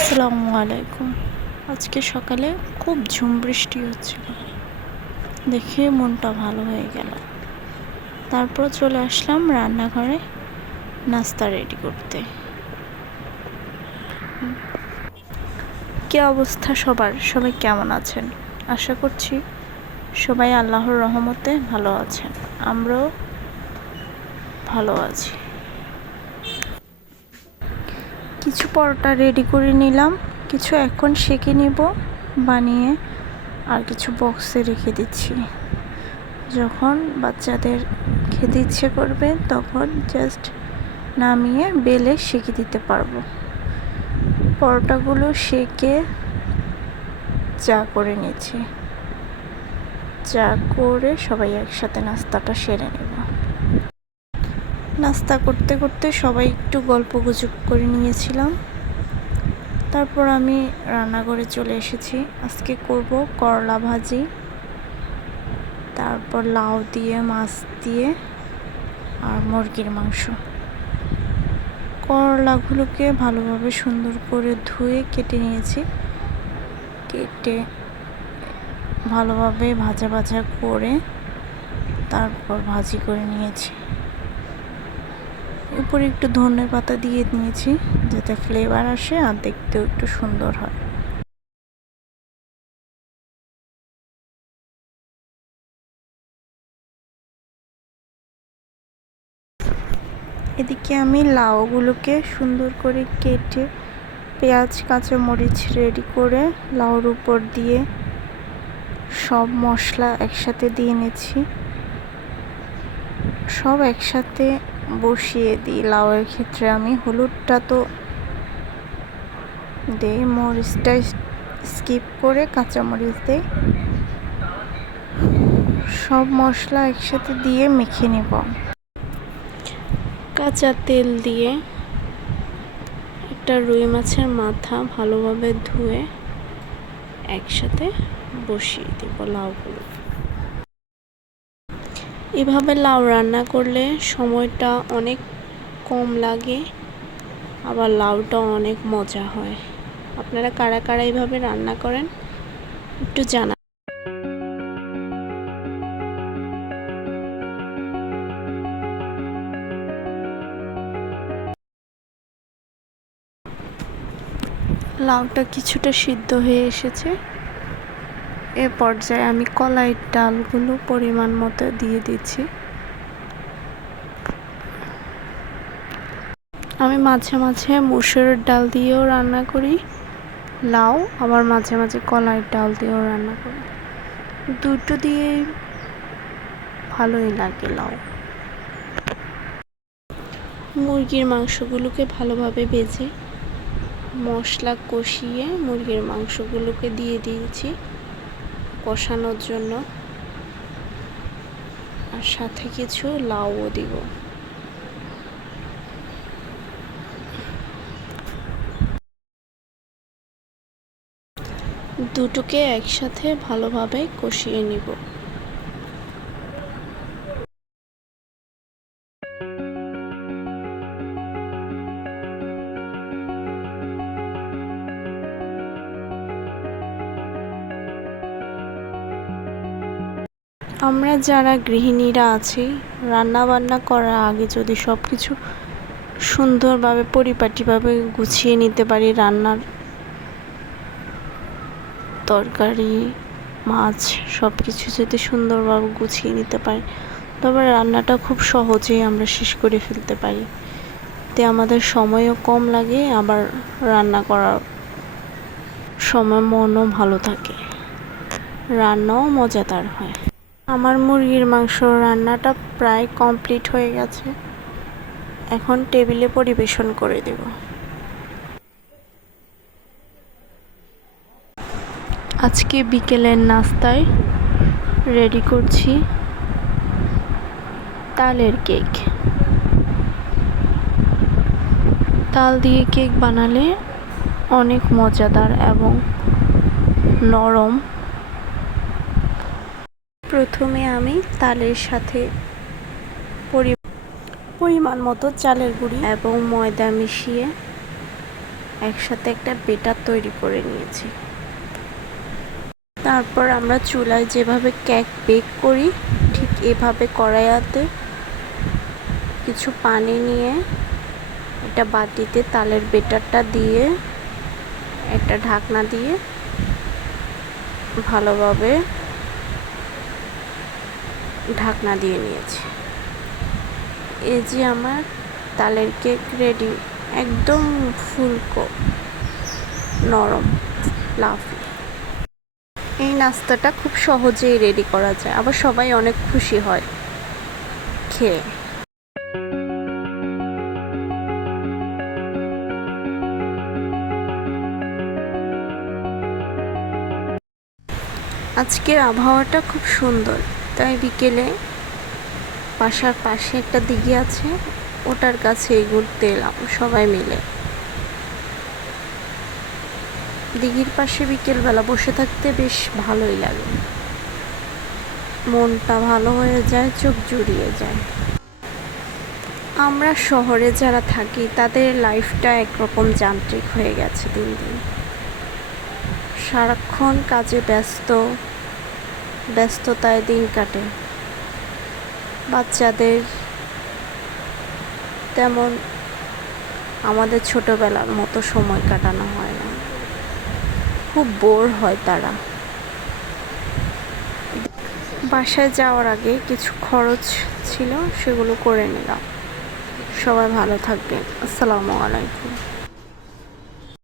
আসসালামু আলাইকুম। আজকে সকালে খুব ঝুম বৃষ্টি হচ্ছিল, দেখে মনটা ভালো হয়ে গেল। তারপর চলে আসলাম রান্নাঘরে নাস্তা রেডি করতে। কি অবস্থা সবার? সবাই কেমন আছেন? আশা করছি সবাই আল্লাহর রহমতে ভালো আছেন। আমরাও ভালো আছি। কিছু পরোটা রেডি করে নিলাম, কিছু এখন সেঁকে নিব বানিয়ে, আর কিছু বক্সে রেখে দিচ্ছি। যখন বাচ্চাদের খেতে ইচ্ছে করবে তখন জাস্ট নামিয়ে বেলে সেঁকে দিতে পারবো। পরোটাগুলো সেঁকে চা করে নিয়েছি, চা করে সবাই একসাথে নাস্তাটা সেরে নেব। নাস্তা করতে করতে সবাই একটু গল্পগুজব করে নিয়েছিলাম। তারপর আমি রান্নাঘরে চলে এসেছি। আজকে করব করলা ভাজি, তারপর লাউ দিয়ে, মাছ দিয়ে, আর মুরগির মাংস। করলাগুলোকে ভালোভাবে সুন্দর করে ধুয়ে কেটে নিয়েছি। কেটে ভালোভাবে ভাজা ভাজা করে তারপর ভাজি করে নিয়েছি। উপরে একটু ধনে পাতা দিয়ে নিয়েছি যাতে ফ্লেভার আসে আর দেখতেও একটু সুন্দর হয়। এদিকে আমি লাউগুলোকে সুন্দর করে কেটে পেঁয়াজ কাঁচামরিচ রেডি করে লাউর উপর দিয়ে সব মশলা একসাথে দিয়ে নিয়েছি। সব একসাথে বসিয়ে দিই। লাউয়ের ক্ষেত্রে আমি হলুদটা তো দেই, মরিচটা স্কিপ করে কাঁচামরিচ দেই। সব মশলা একসাথে দিয়ে মেখে নেব। কাঁচা তেল দিয়ে একটা রুই মাছের মাথা ভালোভাবে ধুয়ে একসাথে বসিয়ে দেব লাউগুলো। এভাবে লাউ রান্না করলে সময়টা অনেক কম লাগে, আবার লাউটা অনেক মজা হয়। আপনারা কারা কারা এইভাবে রান্না করেন একটু জানা। লাউটা কিছুটা সিদ্ধ হয়ে এসেছে। এ পর্যায়ে আমি কলাইয়ের ডালগুলো পরিমাণ মতো দিয়ে দিচ্ছি। আমি মাঝে মাঝে মসুরের ডাল দিয়েও রান্না করি লাউ, আবার মাঝে মাঝে কলাইয়ের ডাল দিয়েও রান্না করি। দুটো দিয়েই ভালোই লাগে লাউ। মুরগির মাংসগুলোকে ভালোভাবে ভেজে মশলা কষিয়ে মুরগির মাংসগুলোকে দিয়ে দিয়েছি কষানোর জন্য, আর সাথে কিছু লাউও দিব। দুটোকে একসাথে ভালোভাবে কষিয়ে নিব। আমরা যারা গৃহিণীরা আছি, রান্না বান্না করার আগে যদি সব কিছু সুন্দরভাবে পরিপাটিভাবে গুছিয়ে নিতে পারি, রান্নার তরকারি মাছ সব কিছু যদি সুন্দরভাবে গুছিয়ে নিতে পারি, তবে রান্নাটা খুব সহজেই আমরা শেষ করে ফেলতে পারি। এতে আমাদের সময়ও কম লাগে, আবার রান্না করার সময় মনও ভালো থাকে, রান্নাও মজাদার হয়। আমার মুরগির মাংস রান্নাটা প্রায় কমপ্লিট হয়ে গেছে। এখন টেবিলে পরিবেশন করে দেব। আজকে বিকেলের নাস্তায় রেডি করছি তালের কেক। তাল দিয়ে কেক বানালে অনেক মজাদার এবং নরম। প্রথমে আমি তালের সাথে পরিমাণ মতো চালের গুঁড়ি এবং ময়দা মিশিয়ে একসাথে একটা বেটার তৈরি করে নিয়েছি। তারপর আমরা চুলায় যেভাবে কেক বেক করি ঠিক এভাবে কড়াইতে কিছু পানি নিয়ে একটা বাটিতে তালের বেটারটা দিয়ে একটা ঢাকনা দিয়ে ভালোভাবে ঢাকনা দিয়ে নিয়েছি। এই যে আমার তালের কেক রেডি, একদম ফুলকো নরম ফ্লাফি। এই নাস্তাটা খুব সহজেই রেডি করা যায়, আবার সবাই অনেক খুশি হয় খেয়ে। আজকের আবহাওয়াটা খুব সুন্দর, তাই বিকেলে বাসার পাশে একটা দিঘি আছে, ওটার কাছে ঘুরতে এলাম সবাই মিলে। দিঘির পাশে বিকেলবেলা বসে থাকতে বেশ ভালোই লাগে, মনটা ভালো হয়ে যায়, চোখ জুড়িয়ে যায়। আমরা শহরে যারা থাকি তাদের লাইফটা একরকম যান্ত্রিক হয়ে গেছে দিন দিন, সারাক্ষণ কাজে ব্যস্ততায় দিন কাটে। বাচ্চাদের তেমন আমাদের ছোটবেলার মতো সময় কাটানো হয় না, খুব বোর হয় তারা। বাসায় যাওয়ার আগে কিছু খরচ ছিল, সেগুলো করে নিলাম। সবাই ভালো থাকবেন। আসসালামু আলাইকুম।